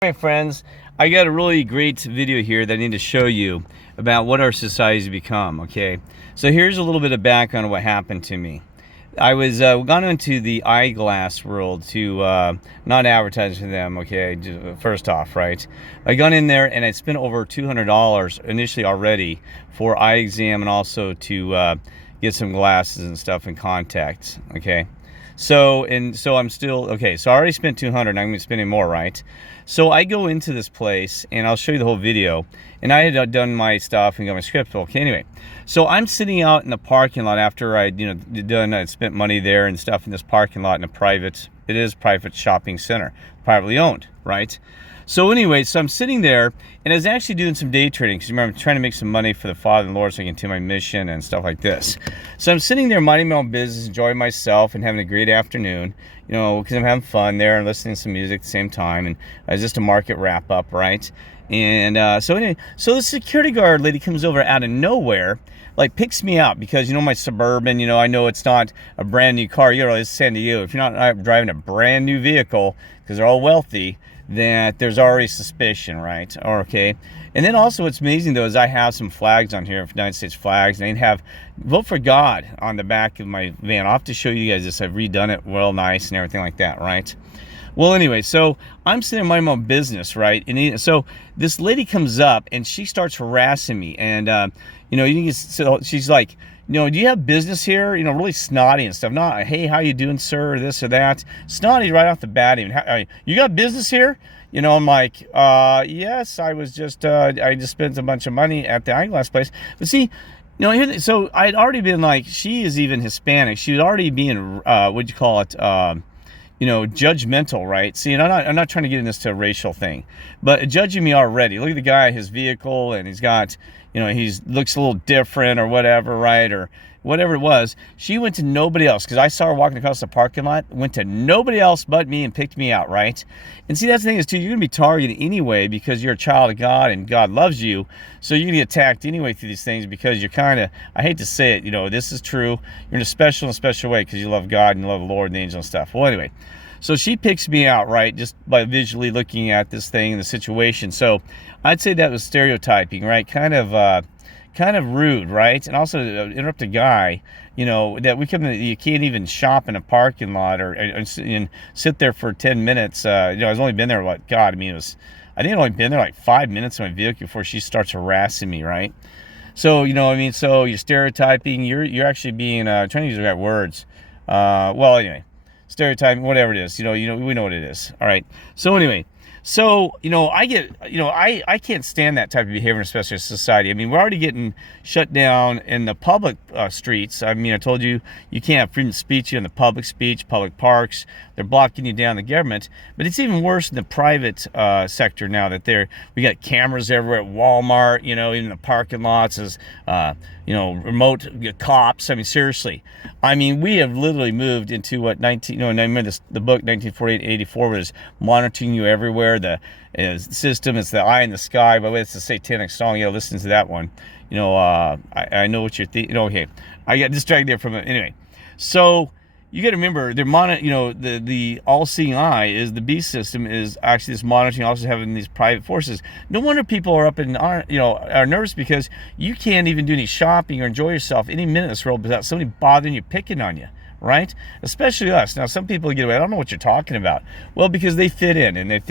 My friends, I got a really great video here that I need to show you about what our society's become. Okay, so here's a little bit of background on what happened to me. I was gone into the eyeglass world to not advertise for them. Okay, first off, right? I got in there and I spent over $200 initially already for eye exam and also to get some glasses and stuff and contacts. Okay. So I'm still okay. So I already spent 200. I'm gonna be spending more, right? So I go into this place, and I'll show you the whole video. And I had done my stuff and got my script. Okay, anyway, so I'm sitting out in the parking lot after I, I spent money there and stuff in this parking lot in a private. It is private shopping center, privately owned, right? So anyway, so I'm sitting there, and I was actually doing some day trading because remember I'm trying to make some money for the Father and the Lord so I can continue my mission and stuff like this. So I'm sitting there minding my own business, enjoying myself and having a great afternoon, because I'm having fun there and listening to some music at the same time, and it's just a market wrap up, right? And so anyway, so the security guard lady comes over out of nowhere, like picks me out because my Suburban, I know it's not a brand new car. It's San Diego. If you're not driving a brand new vehicle because they're all wealthy, that there's already suspicion, right? Or okay. And then also what's amazing though is I have some flags on here, United States flags, and I have Vote for God on the back of my van. I'll have to show you guys this. I've redone it well nice and everything like that, right? Well, anyway, so I'm sitting minding my own business, right? And so this lady comes up and she starts harassing me, and so she's like, do you have business here? Really snotty and stuff. Not, hey, how you doing, sir? Or this or that. Snotty right off the bat. Even, you got business here? I'm like, yes. I was just, I just spent a bunch of money at the eyeglass place. But see, so I'd already been like, she is even Hispanic. She was already being, what'd you call it? Judgmental, right? See, and I'm not trying to get into this to a racial thing, but judging me already. Look at the guy, his vehicle, and he's got, he's looks a little different or whatever, right? Or whatever it was. She went to nobody else because I saw her walking across the parking lot, went to nobody else but me and picked me out, right? And see, that's the thing is too, you're gonna be targeted anyway because you're a child of God and God loves you. So you're gonna get attacked anyway through these things because you're kind of, I hate to say it, this is true. You're in a special way because you love God and you love the Lord and the angel and stuff. Well, anyway, so she picks me out, right, just by visually looking at this thing and the situation. So I'd say that was stereotyping, right? Kind of rude, right? And also interrupt a guy, that you can't even shop in a parking lot and sit there for 10 minutes. I was only been there, I think I'd only been there like 5 minutes in my vehicle before she starts harassing me, right? So, so you're stereotyping, you're actually being, trying to use the right words. Well, anyway, stereotyping, whatever it is, we know what it is. All right. So anyway, so, I can't stand that type of behavior, especially in society. I mean, we're already getting shut down in the public streets. I mean, I told you, you can't have freedom of speech in the public speech, public parks. They're blocking you down, the government. But it's even worse in the private sector now that we got cameras everywhere at Walmart, even the parking lots is, remote cops. I mean, seriously. I mean, we have literally moved into what and I remember the book 1948-84 was monitoring you everywhere. The system is the eye in the sky. By the way, it's a satanic song. Listen to that one. I know what you're thinking. Okay, I got distracted there from it. Anyway, so you got to remember the all-seeing eye is the beast system is actually this monitoring, also having these private forces. No wonder people are are nervous because you can't even do any shopping or enjoy yourself any minute in this world without somebody bothering you, picking on you, right? Especially us. Now, some people get away. I don't know what you're talking about. Well, because they fit in, and they've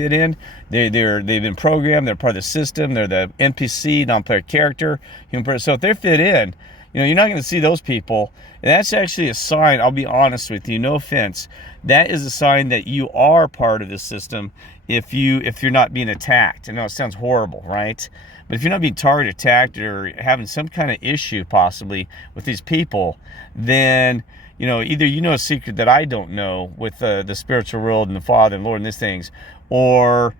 been programmed. They're part of the system. They're the NPC, non-player character, human person. So if they fit in, you're not going to see those people. And that's actually a sign, I'll be honest with you, no offense. That is a sign that you are part of the system if you're not being attacked. I know it sounds horrible, right? But if you're not being targeted, attacked, or having some kind of issue possibly with these people, then either a secret that I don't know with the spiritual world and the Father and Lord and these things, or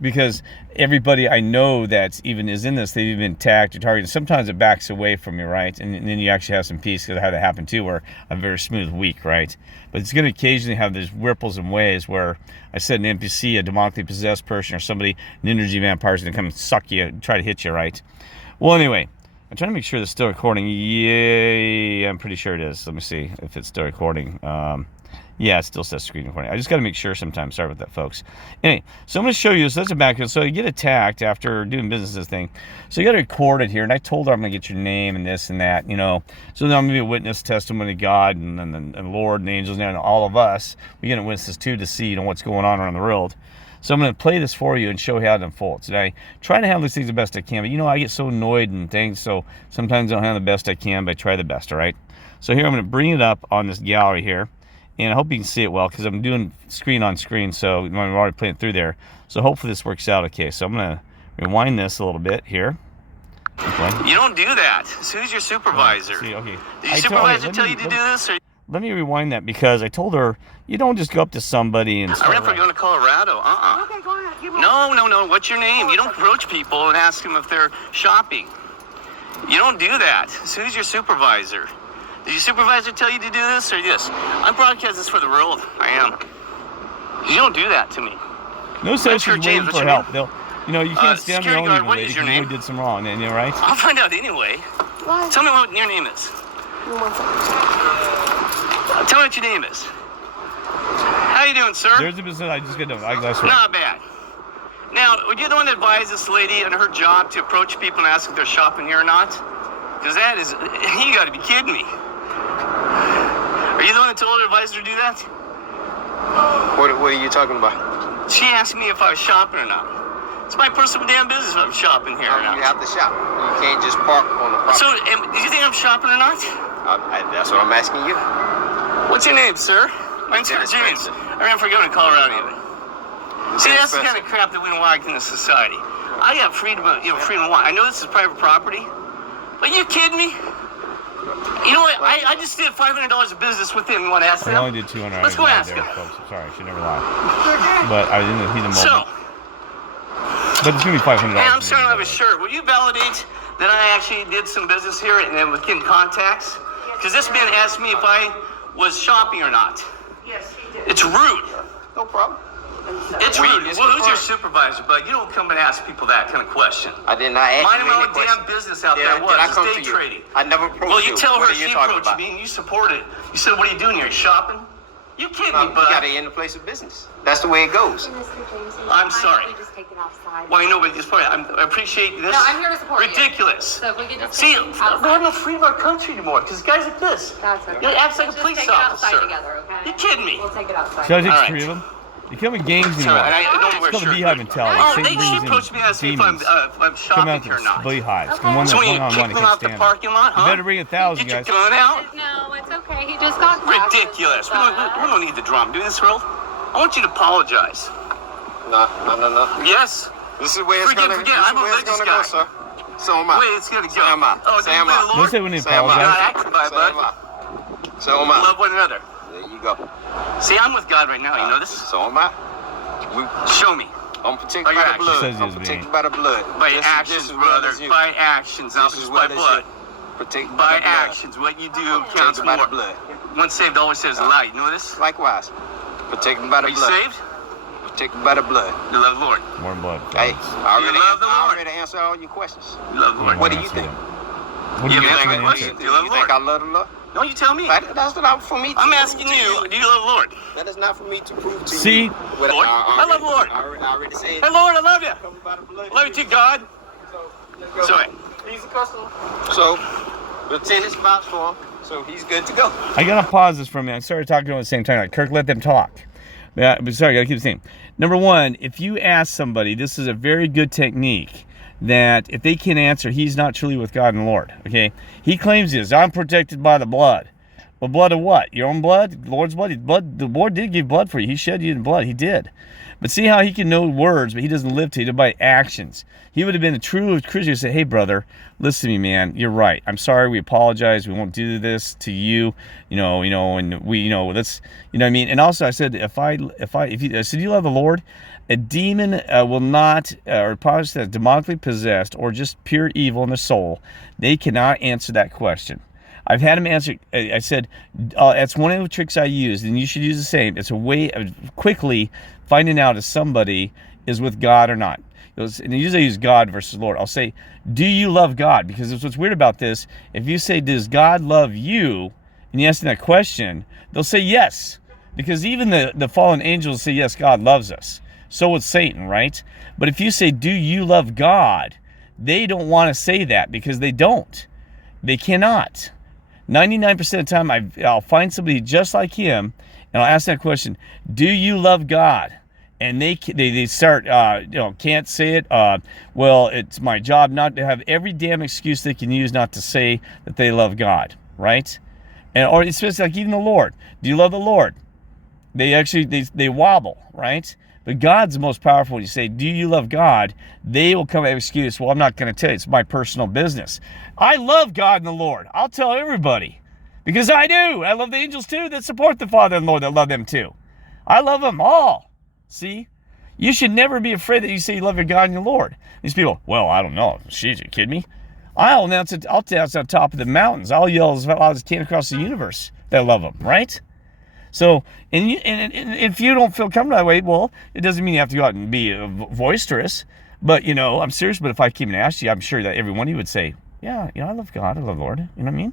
because everybody I know that's even is in this, they've been attacked or targeted. Sometimes it backs away from you, right? And then you actually have some peace because I had that happen too, where I'm very smooth weak, right? But it's going to occasionally have these ripples and waves where I said an NPC, a demonically possessed person, or somebody, an energy vampire is going to come and suck you, try to hit you, right? Well, anyway, I'm trying to make sure it's still recording. Yay, I'm pretty sure it is. Let me see if it's still recording. Yeah, it still says screen recording. I just got to make sure sometimes. Sorry about that, folks. Anyway, so I'm going to show you. So that's a background. So you get attacked after doing business this thing. So you got to record it here. And I told her I'm going to get your name and this and that, you know. So then I'm going to be a witness, testimony of God and Lord and angels and all of us. We get witnesses too to see, you know, what's going on around the world. So I'm going to play this for you and show you how it unfolds. And I try to handle these things the best I can. But, you know, I get so annoyed and things. So sometimes I don't handle the best I can, but I try the best, all right? So here I'm going to bring it up on this gallery here. And I hope you can see it well because I'm doing screen on screen, so I'm already playing through there. So hopefully this works out okay. So I'm going to rewind this a little bit here. Okay. You don't do that. So who's your supervisor? See, okay. Did your supervisor tell you to do this? Or? Let me rewind that because I told her, you don't just go up to somebody and I ran for going to Colorado. Okay, go ahead. No. What's your name? You don't approach people and ask them if they're shopping. You don't do that. So who's your supervisor? Did your supervisor tell you to do this or this? I'm broadcasting this for the world. I am. You don't do that to me. No sense in waiting James, for help. They'll, you know, you can't stand there security only guard, what is your name? You did some wrong, and you're right. I'll find out anyway. What? Tell me what your name is. Tell me what your name is. How you doing, sir? There's a business I just got done. Not bad. Now, were you the one that advised this lady on her job to approach people and ask if they're shopping here or not? Because that is, you got to be kidding me. Are you the one that told her advisor to do that? What are you talking about? She asked me if I was shopping or not. It's my personal damn business if I'm shopping here or You not. have to shop. You can't just park on the property. So, do you think I'm shopping or not? That's what I'm asking you. What's your name, sir? My name's Dennis James. Spencer. I ran for governor of Colorado even. See, that's the Spencer. kind of crap that we don't like in this society. I have freedom of, freedom of want. I know this is private property, but you kidding me? You know what? I just did $500 of business with him. You want to ask I them? only did 200. Let's go ask there, him. folks. I'm sorry, I should never lie. But I didn't heat them So, But it's gonna be $500. hey, I'm starting to have a shirt. Will you validate that I actually did some business here and then within contacts? Because this man asked me if I was shopping or not. Yes, he did. It's rude. No problem. It's rude. Well, who's your supervisor? But you don't come and ask people that kind of question. I did not ask Mind you my any own questions. damn business out Did there. I- What? did I It's come day to you? trading. I never approached Well, you tell What her are you she talking approached about? me and you support it. You said, what are you doing here? Shopping? You kidding No, me, you bud? gotta end the place of business. That's the way it goes. Mr. James, I'm sorry. We just take it outside. Well, I know, but it's probably, I appreciate this. No, I'm here to support you. Ridiculous. So if we could just See, take it we outside. have no freedom in our country anymore because guys like this. That's okay. You act like a Let's just police take it outside officer. together, okay? You kidding me? We'll take it outside. Should I take All right. 3 of them? You can't make games Sorry, anymore. and I don't wear It's called the shirts. beehive mentality. Oh, Satan they brings she in approached me and asked me if I'm demons. shopping Come out here or to not. beehives. Okay. Come one So when you on kick one, I them can't out the stand it. parking lot, huh? You better bring 1,000, Get your guys. gun out. No, it's okay. He just got glasses, Ridiculous. We but- don't need the drama. Do this, world. I want you to apologize. No. Yes. This is where it's Forget- gonna. forget, This is I'm a where it's religious gonna go, guy. sir. So am I. Wait, it's gonna go. So am I. Oh, So do you am believe I. the Don't Lord? say we need to Say am I. You're not apologize. acting by it, So am bud. I. So am I. Love one another. There you go. See, I'm with God right now. You know this? So am I. Show me. I'm protected By your by the actions. blood. Says he I'm is protected being. by the blood. By Just- actions, just as well brother. as you. By actions, not Just as just well by as blood. you. Protected By the blood. actions, what you do counts Protected by the more. blood. Once saved, always saved a lie. You know this? Likewise. Protected by the Are you blood. saved? Protected by the blood. You love the Lord. More blood. Hey, folks. I love the Lord. already answered all your questions. You love the Lord. What do Why you not think? see them? What do You you have think? answered my question. Do you love the think Lord? I love the Lord? No, you tell me. That's not for me to I'm prove asking to you, do you love the Lord? That is not for me to prove to See? you. What Lord? I love the Lord. I already said. Hey, Lord, I love you. Come by the blood. Love you too, God. Sorry. He's a customer. So, the tenant's vouched for him, so he's good to go. I gotta pause this for a minute. I started talking to him at the same time. Like, Kirk, let them talk. Yeah, but sorry, I gotta keep the same. Number one, if you ask somebody, this is a very good technique that if they can answer, he's not truly with God and Lord. Okay, he claims he is. I'm protected by the blood. Well, blood of what? Your own blood? The Lord's blood? The Lord did give blood for you. He shed you in blood. He did. But see how he can know words, but he doesn't live to it by actions. He would have been a true Christian and say, hey, brother, listen to me, man. You're right. I'm sorry. We apologize. We won't do this to you. And we, let's, you know what I mean? And also I said, I said, you love the Lord? A demon will not, or that's demonically possessed or just pure evil in the soul, they cannot answer that question. I've had him answer. I said, that's one of the tricks I use, and you should use the same. It's a way of quickly finding out if somebody is with God or not. And usually I use God versus Lord. I'll say, do you love God? Because what's weird about this, if you say, does God love you? And you ask them that question, they'll say yes. Because even the fallen angels say, yes, God loves us. So would Satan, right? But if you say, do you love God? They don't want to say that because they don't. They cannot. 99% of the time, I'll find somebody just like him, and I'll ask that question, do you love God? And they start, can't say it. Well, it's my job not to have every damn excuse they can use not to say that they love God, right? Or especially like even the Lord. Do you love the Lord? They actually, they wobble, right? But God's the most powerful. When you say, do you love God? They will come up with an excuse. Well, I'm not going to tell you. It's my personal business. I love God and the Lord. I'll tell everybody. Because I do. I love the angels too that support the Father and Lord that love them too. I love them all. See? You should never be afraid that you say you love your God and your Lord. These people, well, I don't know. She's, you kidding me? I'll announce it. I'll announce it on top of the mountains. I'll yell as loud as I can across the universe that I love them, right? So, and if you don't feel comfortable that way, well, it doesn't mean you have to go out and be boisterous. But, I'm serious. But if I came and asked you, I'm sure that every one of you would say, yeah, I love God. I love the Lord. You know what I mean?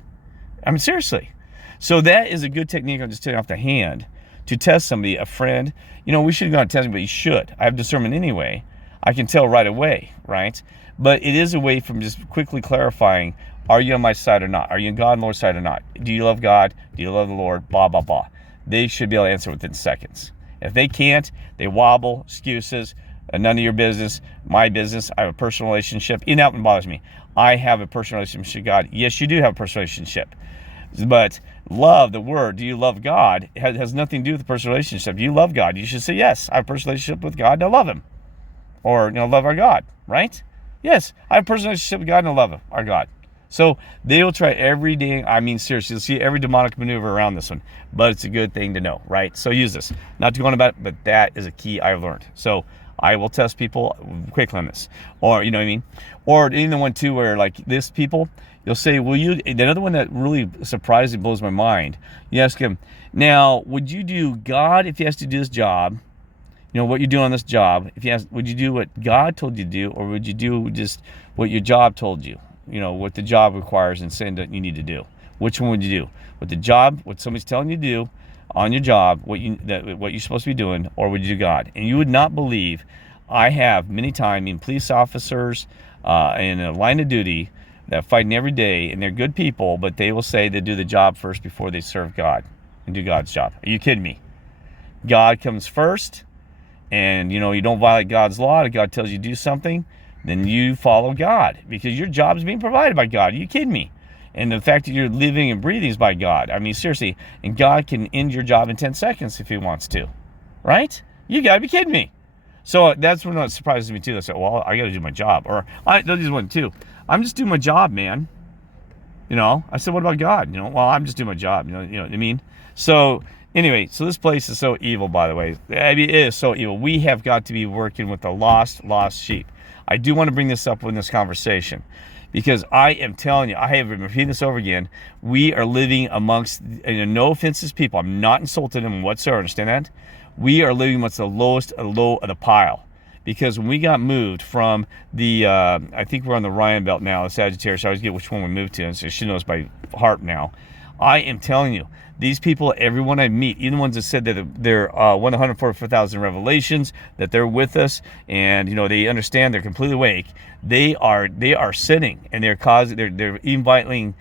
I mean, seriously. So that is a good technique. I'm just telling you off the hand to test somebody, a friend. We should go on testing, but you should. I have discernment anyway. I can tell right away, right? But it is a way from just quickly clarifying, are you on my side or not? Are you on God and Lord's side or not? Do you love God? Do you love the Lord? Blah, blah, blah. They should be able to answer within seconds. If they can't, they wobble, excuses, none of your business, my business. I have a personal relationship. Even that one bothers me. I have a personal relationship with God. Yes, you do have a personal relationship. But love, the word, do you love God, has nothing to do with the personal relationship. Do you love God? You should say, yes, I have a personal relationship with God and I love him. Or, love our God, right? Yes, I have a personal relationship with God and I love him, our God. So they will try every day. I mean, seriously, you'll see every demonic maneuver around this one. But it's a good thing to know, right? So use this. Not to go on about it, but that is a key I've learned. So I will test people quickly on this. Or, you know what I mean? Or even the one, too, where, like, this people, you'll say, another one that really surprisingly blows my mind, you ask him, now, would you do God if he has to do this job? What you're doing on this job, would you do what God told you to do, or would you do just what your job told you? What the job requires and saying that you need to do. Which one would you do? What somebody's telling you to do on your job, what you're supposed to be doing, or would you do God? And you would not believe, I have many times, police officers in a line of duty that fighting every day, and they're good people, but they will say they do the job first before they serve God and do God's job. Are you kidding me? God comes first, and you don't violate God's law. If God tells you to do something, then you follow God because your job is being provided by God. Are you kidding me? And the fact that you're living and breathing is by God. I mean, seriously. And God can end your job in 10 seconds if he wants to. Right? You got to be kidding me. So that's when it surprises me too. I said, well, I got to do my job. Or there's one too. I'm just doing my job, man. I said, what about God? Well, I'm just doing my job. You know what I mean? So anyway, so this place is so evil, by the way. I mean, it is so evil. We have got to be working with the lost sheep. I do want to bring this up in this conversation because I am telling you, I have been repeating this over again. We are living amongst, no offenses people. I'm not insulting them whatsoever. Understand that? We are living amongst the lowest low of the pile because when we got moved from the, I think we're on the Ryan Belt now, the Sagittarius. I always get which one we moved to, and so she knows by heart now. I am telling you, these people, everyone I meet, even the ones that said that they're 144,000 revelations, that they're with us, and they understand, they're completely awake. They are sinning, and they're even violating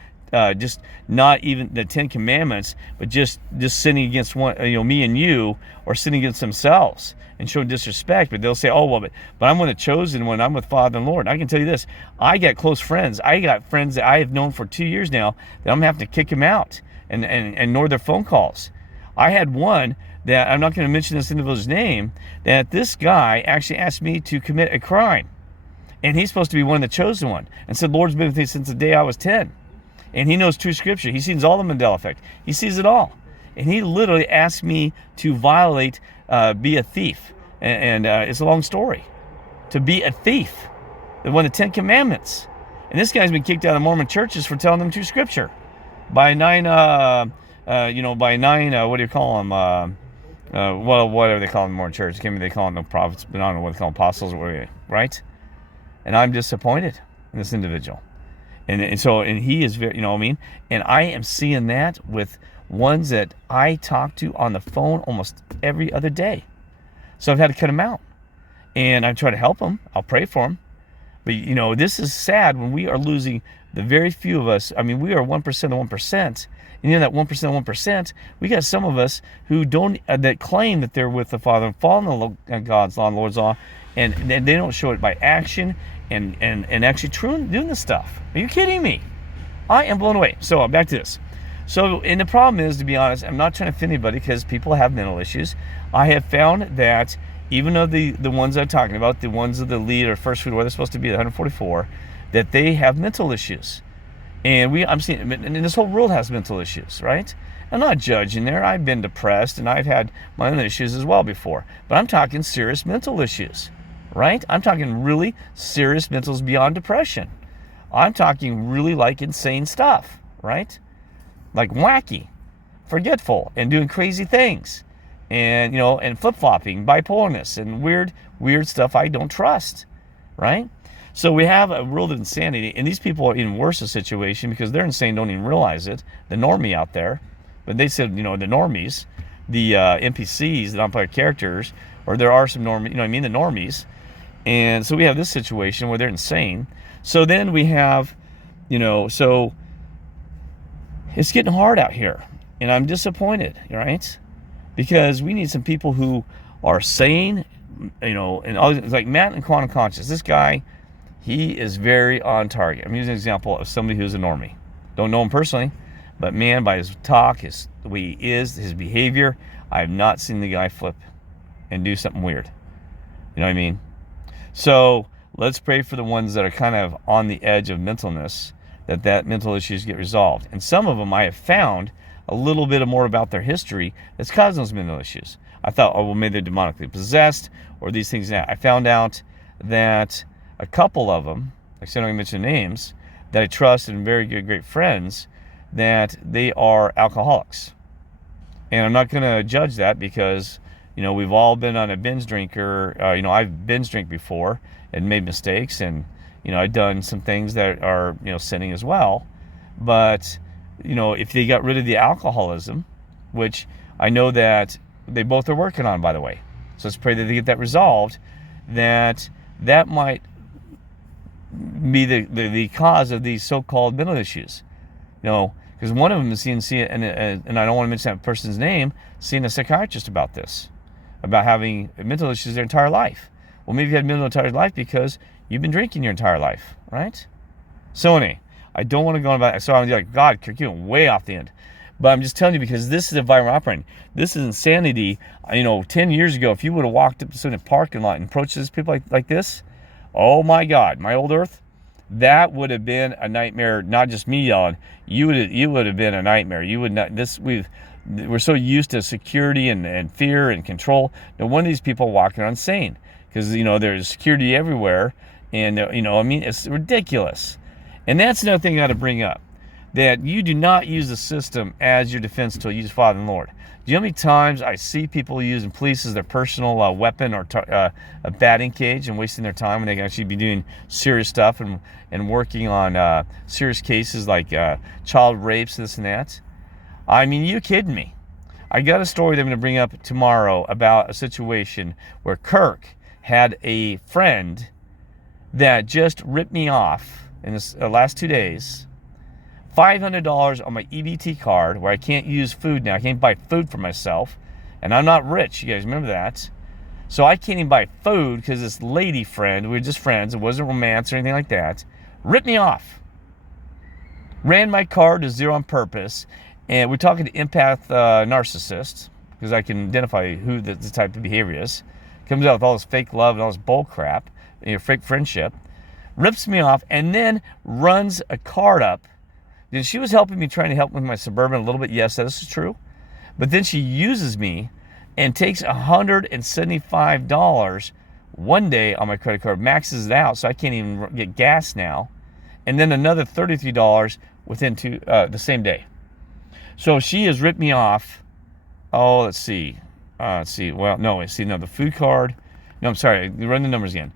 just not even the 10 Commandments, but just sinning against one, me and you, or sinning against themselves and showing disrespect. But they'll say, oh well, but I'm one of the chosen when I'm with Father and Lord. And I can tell you this: I got close friends. I got friends that I have known for 2 years now that I'm having to kick them out and ignore their phone calls. I had one that I'm not going to mention this individual's name, that this guy actually asked me to commit a crime. And he's supposed to be one of the chosen one. And said, Lord's been with me since the day I was 10. And he knows true scripture. He sees all the Mandela effect. He sees it all. And he literally asked me to violate, be a thief. And it's a long story. To be a thief. One of the 10 Commandments. And this guy's been kicked out of Mormon churches for telling them true scripture. By nine, what do you call them? Whatever they call them in Mormon church. They call them the prophets, but I don't know what they call them, apostles, right? And I'm disappointed in this individual. And he is very, and I am seeing that with ones that I talk to on the phone almost every other day. So I've had to cut them out. And I try to help them. I'll pray for them. But, you know, this is sad when we are losing the very few of us. I mean, we are 1% of 1%. And you know that 1% of 1%, we got some of us who don't, that claim that they're with the Father and follow God's law and Lord's law, and they don't show it by action and actually doing this stuff. Are you kidding me? I am blown away. So back to this. So, and the problem is, to be honest, I'm not trying to offend anybody because people have mental issues. I have found that even though the ones I'm talking about, the ones of the lead or first food, where they're supposed to be, the 144, that they have mental issues. And I'm seeing, and this whole world has mental issues, right? I'm not judging there. I've been depressed and I've had my own issues as well before. But I'm talking serious mental issues, right? I'm talking really serious mentals beyond depression. I'm talking really like insane stuff, right? Like wacky, forgetful, and doing crazy things. And, you know, and flip-flopping, bipolarness, and weird stuff I don't trust, right? So we have a world of insanity, and these people are in worse a situation because they're insane, don't even realize it. The normie out there, but they said, you know, the normies, the NPCs, the non-player characters, or there are some normies, you know what I mean, the normies. And so we have this situation where they're insane. So then we have, you know, so it's getting hard out here, and I'm disappointed, right? Because we need some people who are sane, you know, and all, like Matt in Quantum Conscious. This guy, he is very on target. I'm using an example of somebody who's a normie. Don't know him personally, but man, by his talk, the way he is, his behavior, I have not seen the guy flip and do something weird. You know what I mean? So let's pray for the ones that are kind of on the edge of mentalness, that mental issues get resolved. And some of them I have found a little bit more about their history that's causing those mental issues. I thought, oh, well, maybe they're demonically possessed or these things. Now I found out that a couple of them, like I said, I'm not going to mention names, that I trust and very good, great friends, that they are alcoholics. And I'm not going to judge that because, you know, we've all been on a binge drinker. You know, I've binge drank before and made mistakes, and, you know, I've done some things that are, you know, sinning as well. But, you know, if they got rid of the alcoholism, which I know that they both are working on, by the way. So let's pray that they get that resolved, that might be the cause of these so-called mental issues. You know, because one of them is seeing, and I don't want to mention that person's name, seeing a psychiatrist about this, about having mental issues their entire life. Well, maybe you had mental entire life because you've been drinking your entire life, right? So anyway, I don't want to go on about it. So I'm like, God, Kirk, you went way off the end. But I'm just telling you because this is the environment we're operating. This is insanity. You know, 10 years ago, if you would have walked up to some parking lot and approached these people like this, oh my God, my old earth, that would have been a nightmare. Not just me yelling. You would have been a nightmare. You would not. We're so used to security and fear and control. No one of these people walking around insane because, you know, there's security everywhere, and, you know, I mean, it's ridiculous. And that's another thing I got to bring up, that you do not use the system as your defense until you use Father and Lord. Do you know how many times I see people using police as their personal weapon or a batting cage and wasting their time when they can actually be doing serious stuff and working on serious cases like child rapes, this and that? I mean, you kidding me? I got a story that I'm going to bring up tomorrow about a situation where Kirk had a friend that just ripped me off in this last 2 days. $500 on my EBT card where I can't use food now. I can't buy food for myself. And I'm not rich. You guys remember that? So I can't even buy food because this lady friend, we were just friends, it wasn't romance or anything like that, ripped me off. Ran my card to zero on purpose. And we're talking to empath narcissists because I can identify who the type of behavior is. Comes out with all this fake love and all this bull crap, you know, fake friendship. Rips me off and then runs a card up. And she was helping me, trying to help with my Suburban a little bit. Yes, that is true. But then she uses me and takes $175 one day on my credit card, maxes it out so I can't even get gas now. And then another $33 within the same day. So she has ripped me off. Oh, let's see. Well, no, the food card. No, I'm sorry. Run the numbers again.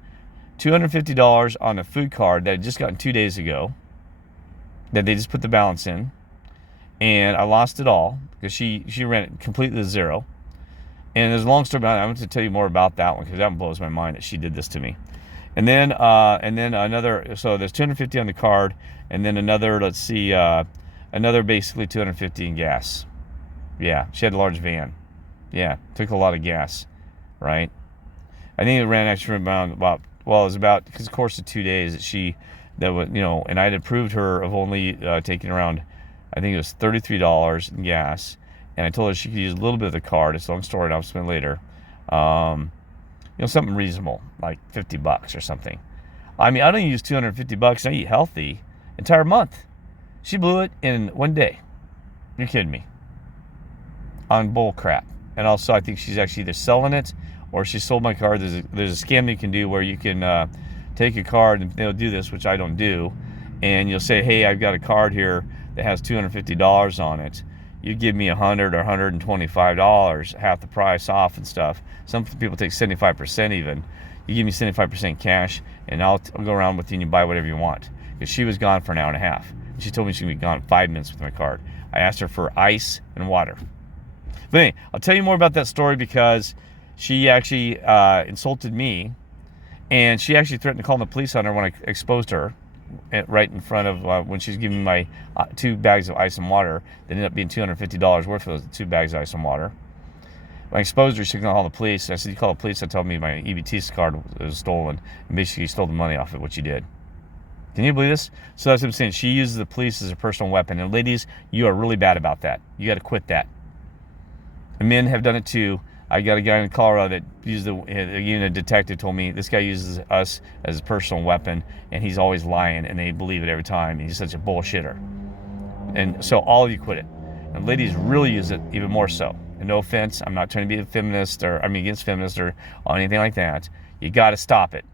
$250 on a food card that I just got 2 days ago, that they just put the balance in. and I lost it all because she ran it completely to zero. And there's a long story behind it. I'm going to tell you more about that one because that one blows my mind that she did this to me. And then another. So there's 250 on the card, and then another. Let's see, another basically 250 in gas. Yeah, she had a large van. Yeah, took a lot of gas, right? I think it ran extra about. Well, it was about because of course the 2 days that was and I had approved her of only taking around, I think it was $33 in gas. And I told her she could use a little bit of the card. It's a long story, and I'll explain later. Something reasonable, like $50 or something. I mean, I don't use $250. I eat healthy entire month. She blew it in 1 day. You're kidding me. On bull crap. And also, I think she's actually either selling it or she sold my card. There's a scam you can do where you can take a card, and they'll do this, which I don't do. And you'll say, hey, I've got a card here that has $250 on it. You give me $100 or $125, half the price off and stuff. Some people take 75% even. You give me 75% cash, and I'll go around with you and you buy whatever you want. Because she was gone for an hour and a half. She told me she would be gone in 5 minutes with my card. I asked her for ice and water. But anyway, I'll tell you more about that story because she actually insulted me, and she actually threatened to call the police on her when I exposed her. Right in front of when she's giving me my 2 bags of ice and water that ended up being $250 worth for those 2 bags of ice and water. When I exposed her, she called the police. I said, you call the police, they told me my EBT card was stolen, and basically stole the money off it, what you did. Can you believe this? So that's what I'm saying. She uses the police as a personal weapon. And ladies, you are really bad about that. You got to quit that. And men have done it too. I got a guy in Colorado that used even a detective told me this guy uses us as a personal weapon, and he's always lying, and they believe it every time. And he's such a bullshitter. And so all of you quit it. And ladies really use it even more so. And no offense, I'm not trying to be a feminist against feminists or anything like that. You got to stop it,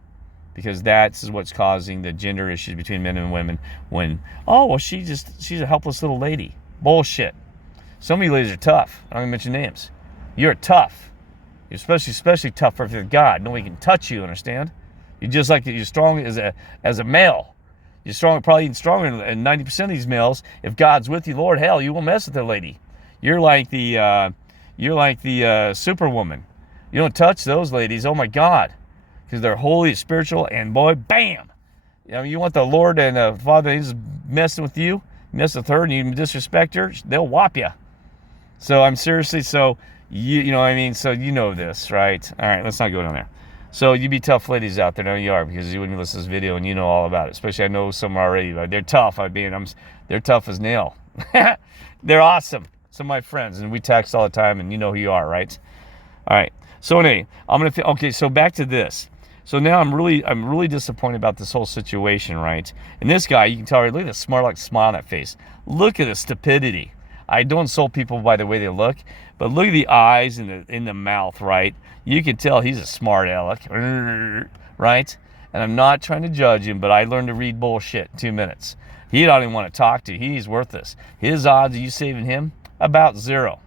because that's what's causing the gender issues between men and women. When she's a helpless little lady. Bullshit. Some of you ladies are tough. I don't even mention names. You're tough. You're especially tough for God. Nobody can touch you, understand? You're strong as a male. You're strong, probably even stronger than 90% of these males. If God's with you, Lord, hell, you won't mess with that lady. You're like the superwoman. You don't touch those ladies. Oh my God, because they're holy, spiritual, and boy, bam. You want the Lord and the Father is messing with you, mess with her, and you disrespect her, they'll whop you. So I'm seriously so. You know what I mean? So you know this, right? All right, let's not go down there. So you be tough ladies out there. No, you are, because you wouldn't listen to this video and you know all about it. Especially I know some already. But they're tough. They're tough as nail. They're awesome. Some of my friends, and we text all the time, and you know who you are, right? All right. So anyway, okay. So back to this. So now I'm really disappointed about this whole situation, right? And this guy, you can tell, look at the smart smile on that face. Look at the stupidity. I don't insult people by the way they look, but look at the eyes and in the mouth, right? You can tell he's a smart aleck, right? And I'm not trying to judge him, but I learned to read bullshit in 2 minutes. He don't even want to talk to you. He's worthless. His odds of you saving him, about 0.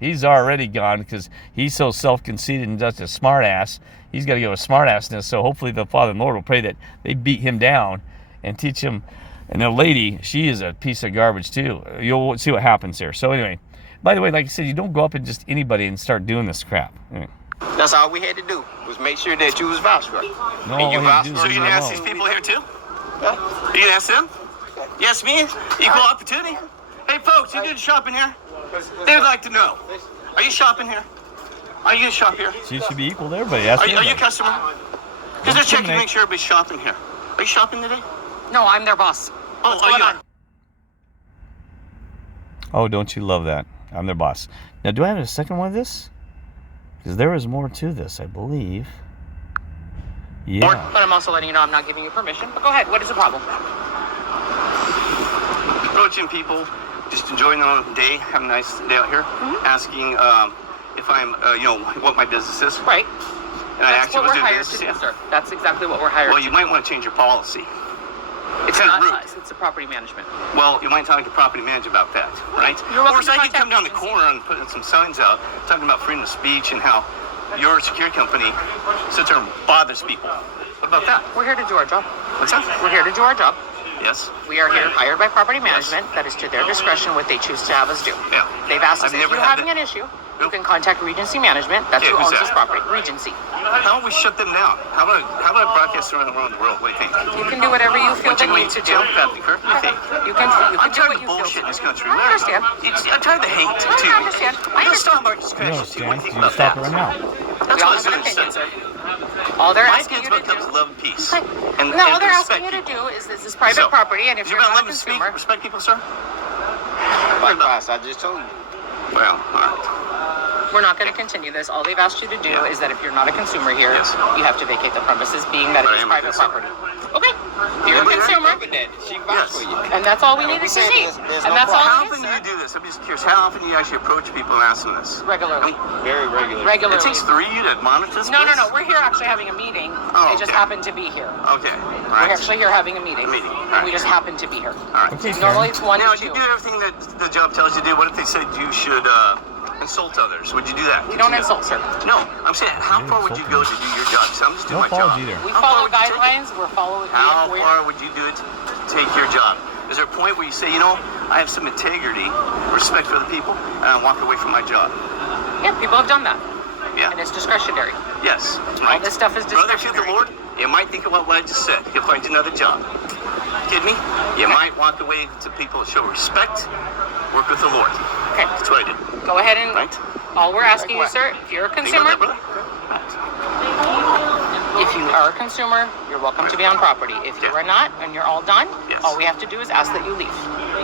He's already gone because he's so self-conceited and such a smart ass. He's got to go with smart assness. So hopefully the Father and Lord will pray that they beat him down and teach him. And the lady, she is a piece of garbage too. You'll see what happens here. So anyway, by the way, like I said, you don't go up and just anybody and start doing this crap. Anyway. That's all we had to do, was make sure that you was vouched for. No, and you vouched So you can ask these people here too? Huh? You can ask them? Yes, me? Equal opportunity? Hey folks, you did shopping here? They would like to know. Are you shopping here? Are you going to shop here? She should be equal to everybody. Ask Are you a anybody. customer? Because they're checking to make sure everybody's shopping here. Are you shopping today? No, I'm their boss. What's going on? Oh, don't you love that? I'm their boss. Now, do I have a second one of this? Because there is more to this, I believe. Yeah. But I'm also letting you know I'm not giving you permission. But go ahead. What is the problem? Approaching people, just enjoying their day, having a nice day out here, asking if I'm, what my business is. Right. And I That's actually what was we're doing hired business. to do, sir. That's exactly what we're hired Well, to you do. might want to change your policy. It's kinda not rude. us. It's the property management. Well, you might talk to property manager about that, right? You're welcome Or so to I can come contact down the agency. corner and put some signs out talking about freedom of speech and how your security company sits there and bothers people. What about that? We're here to do our job. What's that? We're here to do our job. Yes. We are here hired by property management. That is to their discretion what they choose to have us do. Yeah. They've asked us I've if never you're had having that- an issue, you Nope. can contact Regency Management. That's Okay, who who's owns that? this property. Regency. How about we shut them down? How about I broadcast around the world? What do you think? You can do whatever you feel the need to do. Captain Kirk? What do you think? You can I'm do tired what of you bullshit in feel. this country. I understand. I'm tired of the hate, too. I understand. I'm gonna stop Marcus You crashes, too. What understand? do you think You about stop that? it right now. That's We all what I have was an gonna opinion, say. sir. All they're My asking you opinion's to what comes do. love and peace. Okay. And, No, and all they're respect asking you to people. do is this is private So, property, and if you're you're gonna not let a them speak, consumer, respect people, sir? My class, I just told you. Well, all right. we're not going to continue this. All they've asked you to do Yeah. is that if you're not a consumer here, Yes. you have to vacate the premises, being that I it is am a private consumer. property. Okay. You're a but you're consumer, Covered that. She vouched Yes. for you. and that's all we needed we to said see. there's And no that's problem. How all it often is, do you sir. do this? I'm just curious. How often do you actually approach people and ask them this? Regularly. Very regular. Regularly. It takes 3 of you to monitor this? No. place? We're here actually having a meeting. Oh, They just okay. happen to be here. Okay. All We're right. actually here having a meeting. A meeting. And Alright. we just happen to be here. All right. Okay, Normally Karen. it's 1 Now, to you 2. do everything that the job tells you to do. What if they said you should insult others? Would you do that? We don't insult, sir. No, I'm saying, how You far would you go to do your job? So I'm just doing No my job. apology there. We How far follow would you take it? guidelines. We're following. How we're- far would you do it to take your job? Is there a point where you say, you know, I have some integrity, respect for the people, and I walk away from my job? Yeah, people have done that, Yeah. and it's discretionary. Yes. All Right. this stuff is Brother, fear the discretionary. Lord, you might think about what I just said. You'll find you another job. Kidding me? You might walk away to people that show respect, work with the Lord. Okay, That's what I did. go ahead and. Right? All we're asking you, sir, if you're a Think about consumer, that, brother? Right. if you are a consumer, you're welcome to be on property. If you Yeah. are not, and you're all done, Yes. all we have to do is ask that you leave.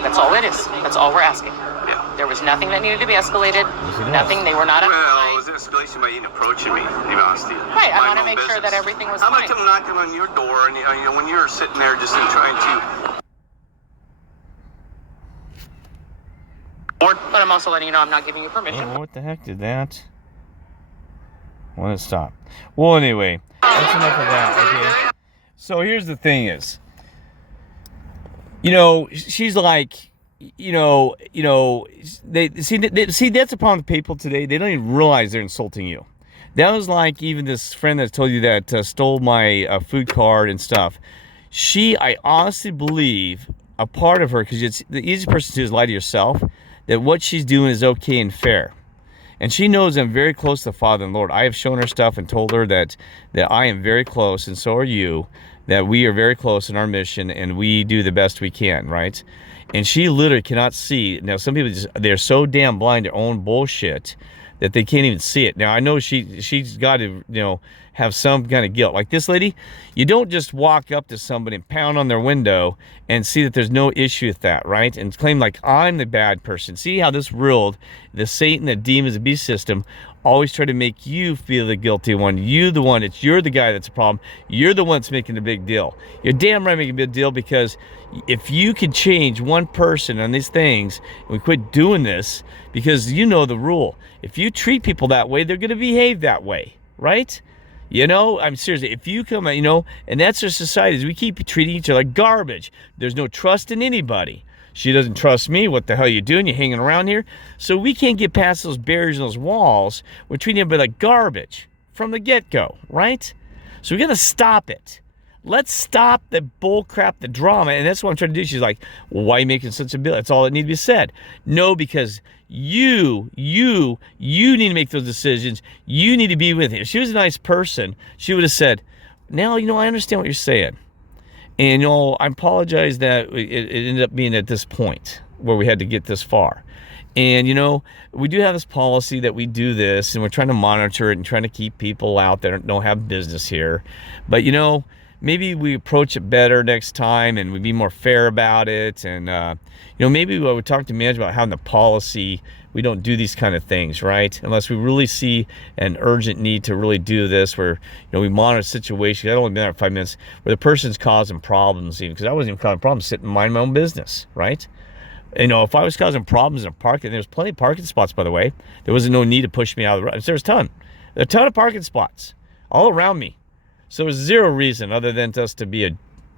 That's all it is. That's all we're asking. Yeah. There was nothing that needed to be escalated. Yes, it is. Nothing. They were not. Well, it was an escalation by you approaching me, to be honest with you. Right, I Mind wanna my own make sure business. that everything was I'm fine. gonna come knocking on your door, and you know, when you're sitting there just trying to. But I'm also letting you know I'm not giving you permission. Oh, what the heck did that? Want to stop? Well, anyway, that's enough of that. Okay. So here's the thing: is, you know, she's like, they see that's the problem with people today. They don't even realize they're insulting you. That was like even this friend that told you that stole my food card and stuff. I honestly believe a part of her, because it's the easiest person to do is lie to yourself, that what she's doing is okay and fair. And she knows I'm very close to the Father and Lord. I have shown her stuff and told her that I am very close, and so are you, that we are very close in our mission, and we do the best we can, right? And she literally cannot see. Now, some people, they're so damn blind to their own bullshit that they can't even see it. Now, I know she's got to, have some kind of guilt. Like this lady, you don't just walk up to somebody and pound on their window and see that there's no issue with that, right? And claim like I'm the bad person. See how this world, the Satan, the demons, the beast system, always try to make you feel the guilty one. You're the guy that's a problem. You're the one that's making the big deal. You're damn right making a big deal, because if you could change one person on these things, and we quit doing this, because you know the rule. If you treat people that way, they're going to behave that way, right? I'm seriously, if you come, and that's our society, is we keep treating each other like garbage. There's no trust in anybody. She doesn't trust me. What the hell are you doing? You hanging around here? So we can't get past those barriers and those walls. We're treating everybody like garbage from the get-go, right? So we got to stop it. Let's stop the bull crap, the drama. And that's what I'm trying to do. She's like, well, why are you making such a bill? That's all that needs to be said. No, because you need to make those decisions. You need to be with him. If she was a nice person, she would have said, now, I understand what you're saying. And, I apologize that it ended up being at this point where we had to get this far. And, we do have this policy that we do this, and we're trying to monitor it and trying to keep people out that don't have business here. But, maybe we approach it better next time, and we'd be more fair about it. And, maybe we would talk to management about having the policy. We don't do these kind of things, right? Unless we really see an urgent need to really do this, where, we monitor situations. I've only been there 5 minutes, where the person's causing problems, even, because I wasn't even causing problems, sitting and minding my own business, right? If I was causing problems in a parking, there's plenty of parking spots, by the way. There wasn't no need to push me out of the road. There was a ton of parking spots all around me. So there's zero reason other than us to be a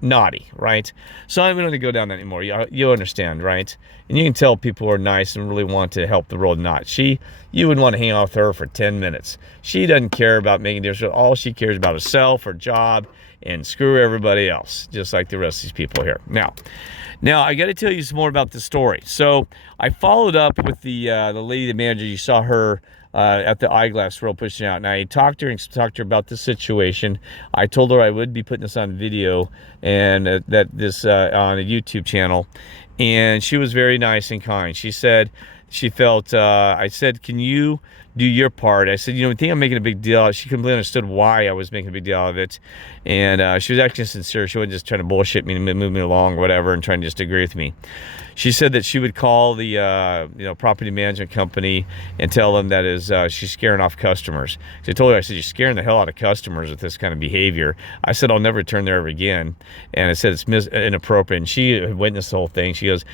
naughty, right? So I'm not going to go down that anymore. You understand, right? And you can tell people who are nice and really want to help the world. Not you wouldn't want to hang out with her for 10 minutes. She doesn't care about making a difference. All she cares about herself, her job, and screw everybody else, just like the rest of these people here. Now I got to tell you some more about the story. So I followed up with the lady, the manager. You saw her at the eyeglass world pushing out. And I talked to her about the situation. I told her I would be putting this on video and that this on a YouTube channel. And she was very nice and kind. She said she felt, I said, can you do your part? I said, I think I'm making a big deal. She completely understood why I was making a big deal out of it. And she was actually sincere. She wasn't just trying to bullshit me and move me along or whatever and trying to just agree with me. She said that she would call the property management company and tell them that she's scaring off customers. So I told her, I said, you're scaring the hell out of customers with this kind of behavior. I said, I'll never return there ever again. And I said, it's inappropriate. And she witnessed the whole thing. She goes,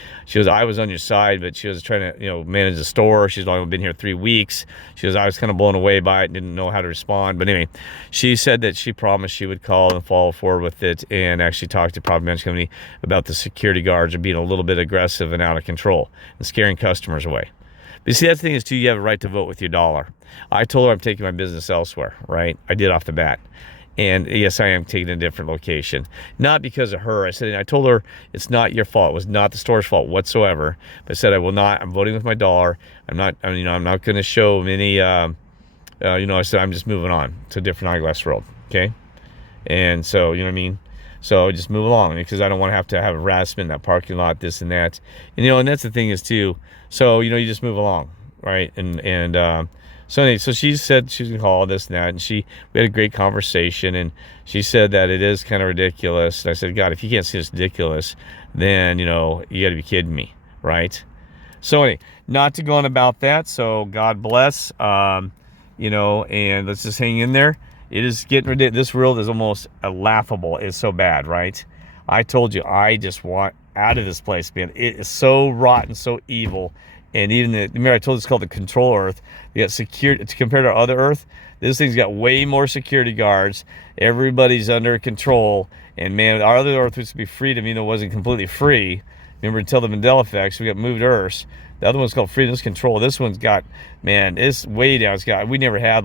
I was on your side, but she was trying to, manage the store. She's only been here 3 weeks. She goes, I was kind of blown away by it and didn't know how to respond. But anyway, she said that she promised she would call and follow forward with it and actually talk to the property management company about the security guards are being a little bit aggressive and out of control and scaring customers away. But see, that's the thing is too, you have a right to vote with your dollar. I told her I'm taking my business elsewhere, right? I did off the bat. And yes, I am taking a different location. Not because of her. I told her it's not your fault. It was not the store's fault whatsoever. But I said I will not. I'm voting with my dollar. I'm not going to show any. I said I'm just moving on to a different eyeglass world. Okay, and so you know what I mean. So just move along because I don't want to have harassment in that parking lot, this and that. And that's the thing is too. So you just move along, right? So anyway, so she said she was gonna call this and that, and we had a great conversation, and she said that it is kind of ridiculous. And I said, God, if you can't see it's ridiculous, then you got to be kidding me, right? So anyway, not to go on about that. So God bless, and let's just hang in there. It is getting ridiculous. This world is almost laughable. It's so bad, right? I told you, I just want out of this place, man. It is so rotten, so evil. And even remember I told you it's called the Control Earth. They got security compared to our other Earth. This thing's got way more security guards. Everybody's under control. And man, our other Earth used to be freedom, it wasn't completely free. Remember until the Mandela effect, so we got moved Earths. The other one's called freedom, this control. This one's got, man, it's way down. We never had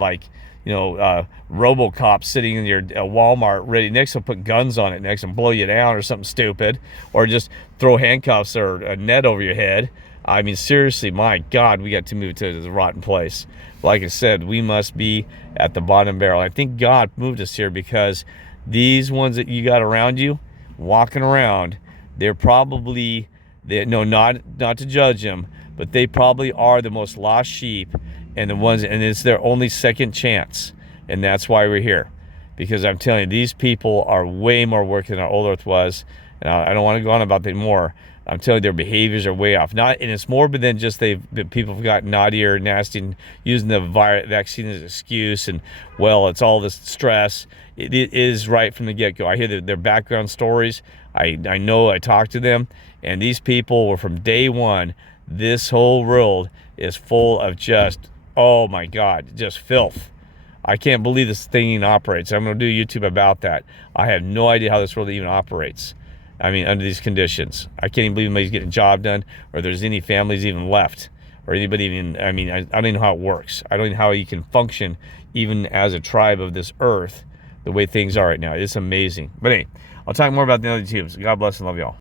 RoboCop sitting in your Walmart ready next to put guns on it next and blow you down or something stupid, or just throw handcuffs or a net over your head. I mean, seriously, my God, we got to move to this rotten place. Like I said, we must be at the bottom barrel. I think God moved us here because these ones that you got around you, walking around, they're probably, not to judge them, but they probably are the most lost sheep and the ones, and it's their only second chance. And that's why we're here. Because I'm telling you, these people are way more work than our old Earth was. And I don't want to go on about that more. I'm telling you, their behaviors are way off. And it's more than just people have gotten naughty or nasty and using the vaccine as an excuse. And, well, it's all this stress. It is right from the get-go. I hear their background stories. I know, I talk to them. And these people were from day one. This whole world is full of just, oh, my God, just filth. I can't believe this thing even operates. I'm going to do YouTube about that. I have no idea how this world even operates. I mean, under these conditions. I can't even believe anybody's getting a job done or there's any families even left or anybody even, I don't even know how it works. I don't even know how you can function even as a tribe of this earth the way things are right now. It's amazing. But anyway, I'll talk more about the other YouTubes. God bless and love y'all.